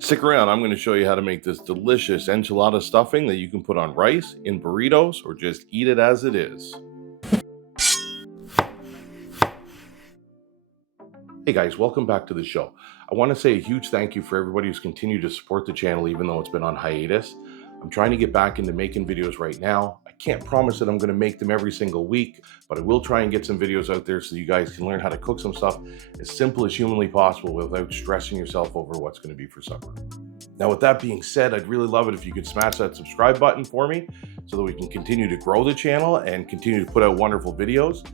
Stick around, I'm going to show you how to make this delicious enchilada stuffing that you can put on rice, in burritos, or just eat it as it is. Hey guys, welcome back to the show. I want to say a huge thank you for everybody who's continued to support the channel even though it's been on hiatus. I'm trying to get back into making videos right now. I can't promise that I'm going to make them every single week, but I will try and get some videos out there so you guys can learn how to cook some stuff as simple as humanly possible without stressing yourself over what's going to be for supper. Now, with that being said, I'd really love it if you could smash that subscribe button for me so that we can continue to grow the channel and continue to put out wonderful videos.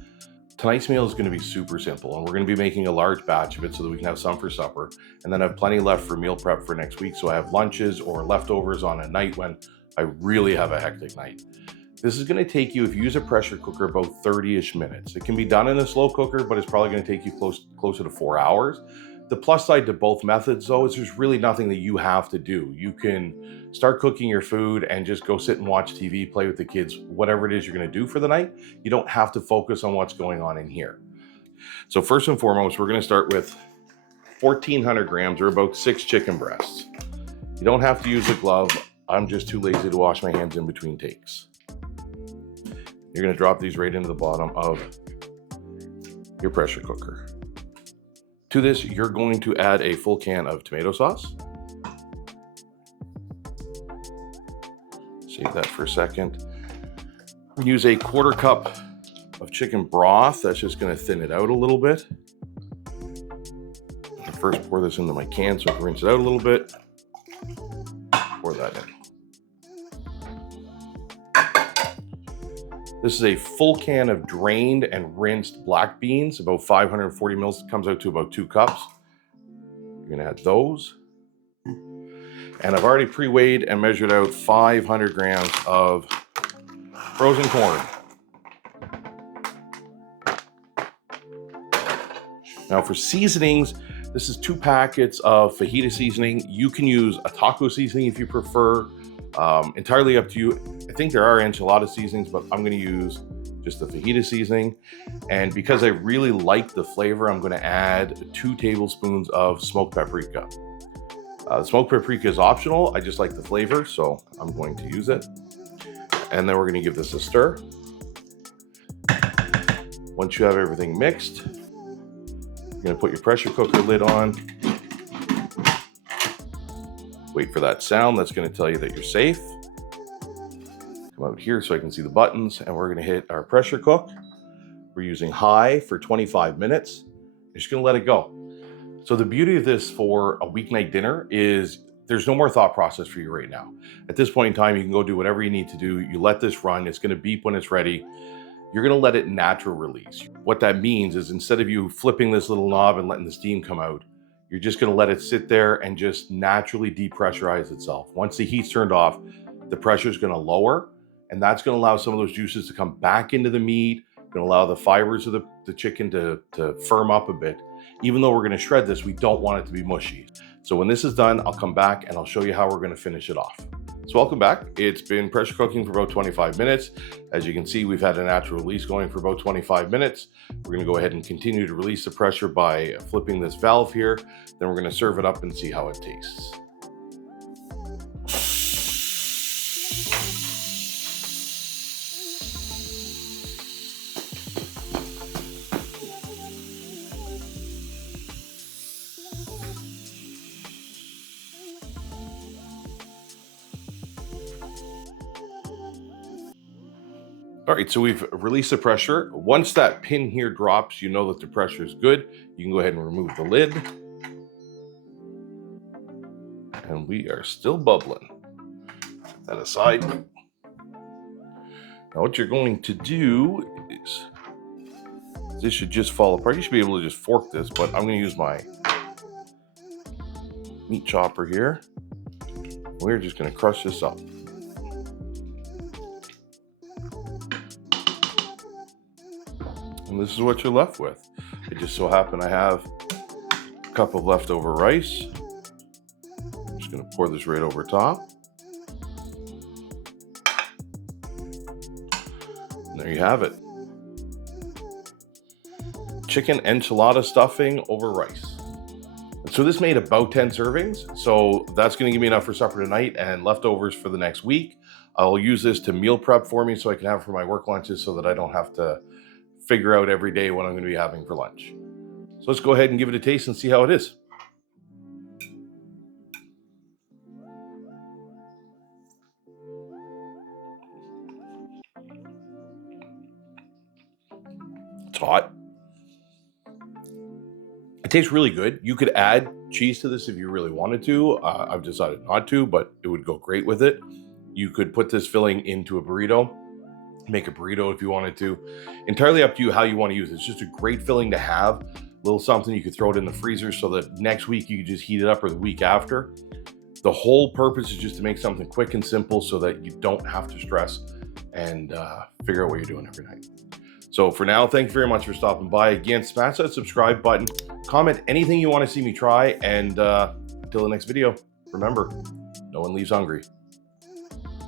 Tonight's meal is going to be super simple, and we're going to be making a large batch of it so that we can have some for supper, and then I have plenty left for meal prep for next week, so I have lunches or leftovers on a night when I really have a hectic night. This is going to take you, if you use a pressure cooker, about 30-ish minutes. It can be done in a slow cooker, but it's probably going to take you closer to 4 hours. The plus side to both methods, though, is there's really nothing that you have to do. You can start cooking your food and just go sit and watch TV, play with the kids, whatever it is you're going to do for the night. You don't have to focus on what's going on in here. So first and foremost, we're going to start with 1,400 grams, or about 6 chicken breasts. You don't have to use a glove. I'm just too lazy to wash my hands in between takes. You're going to drop these right into the bottom of your pressure cooker. To this, you're going to add a full can of tomato sauce. Save that for a second. Use a 1/4 cup of chicken broth. That's just going to thin it out a little bit. I'll first pour this into my can so I can rinse it out a little bit. Pour that in. This is a full can of drained and rinsed black beans, about 540 mils, comes out to about 2 cups. You're gonna add those. And I've already pre-weighed and measured out 500 grams of frozen corn. Now for seasonings, this is 2 packets of fajita seasoning. You can use a taco seasoning if you prefer. Entirely up to you. I think there are enchilada seasonings, but I'm going to use just the fajita seasoning. And because I really like the flavor, I'm going to add 2 tablespoons of smoked paprika. The smoked paprika is optional. I just like the flavor, so I'm going to use it. And then we're going to give this a stir. Once you have everything mixed, you're going to put your pressure cooker lid on. Wait for that sound. That's going to tell you that you're safe. Come out here so I can see the buttons, and we're going to hit our pressure cook. We're using high for 25 minutes. You're just going to let it go. So the beauty of this for a weeknight dinner is there's no more thought process for you right now. At this point in time, you can go do whatever you need to do. You let this run. It's going to beep when it's ready. You're going to let it natural release. What that means is instead of you flipping this little knob and letting the steam come out, you're just going to let it sit there and just naturally depressurize itself. Once the heat's turned off, the pressure is going to lower, and that's going to allow some of those juices to come back into the meat, going to allow the fibers of the chicken to firm up a bit. Even though we're going to shred this, we don't want it to be mushy. So when this is done, I'll come back and I'll show you how we're going to finish it off. So welcome back. It's been pressure cooking for about 25 minutes. As you can see, we've had a natural release going for about 25 minutes. We're going to go ahead and continue to release the pressure by flipping this valve here. Then we're going to serve it up and see how it tastes. All right, so we've released the pressure. Once that pin here drops, you know that the pressure is good. You can go ahead and remove the lid. And we are still bubbling. Set that aside. Now what you're going to do is, this should just fall apart. You should be able to just fork this, but I'm going to use my meat chopper here. We're just going to crush this up. And this is what you're left with. It just so happened I have a cup of leftover rice. I'm just going to pour this right over top. And there you have it. Chicken enchilada stuffing over rice. So this made about 10 servings. So that's going to give me enough for supper tonight and leftovers for the next week. I'll use this to meal prep for me so I can have for my work lunches so that I don't have to figure out every day what I'm going to be having for lunch. So let's go ahead and give it a taste and see how it is. It's hot. It tastes really good. You could add cheese to this if you really wanted to. I've decided not to, but it would go great with it. You could put this filling into a burrito, make a burrito if you wanted to. Entirely up to you how you want to use it. It's just a great filling to have. A little something you could throw it in the freezer so that next week you could just heat it up, or the week after. The whole purpose is just to make something quick and simple so that you don't have to stress and figure out what you're doing every night. So for now, thank you very much for stopping by. Again, smash that subscribe button, comment anything you want to see me try, and until the next video, remember, no one leaves hungry.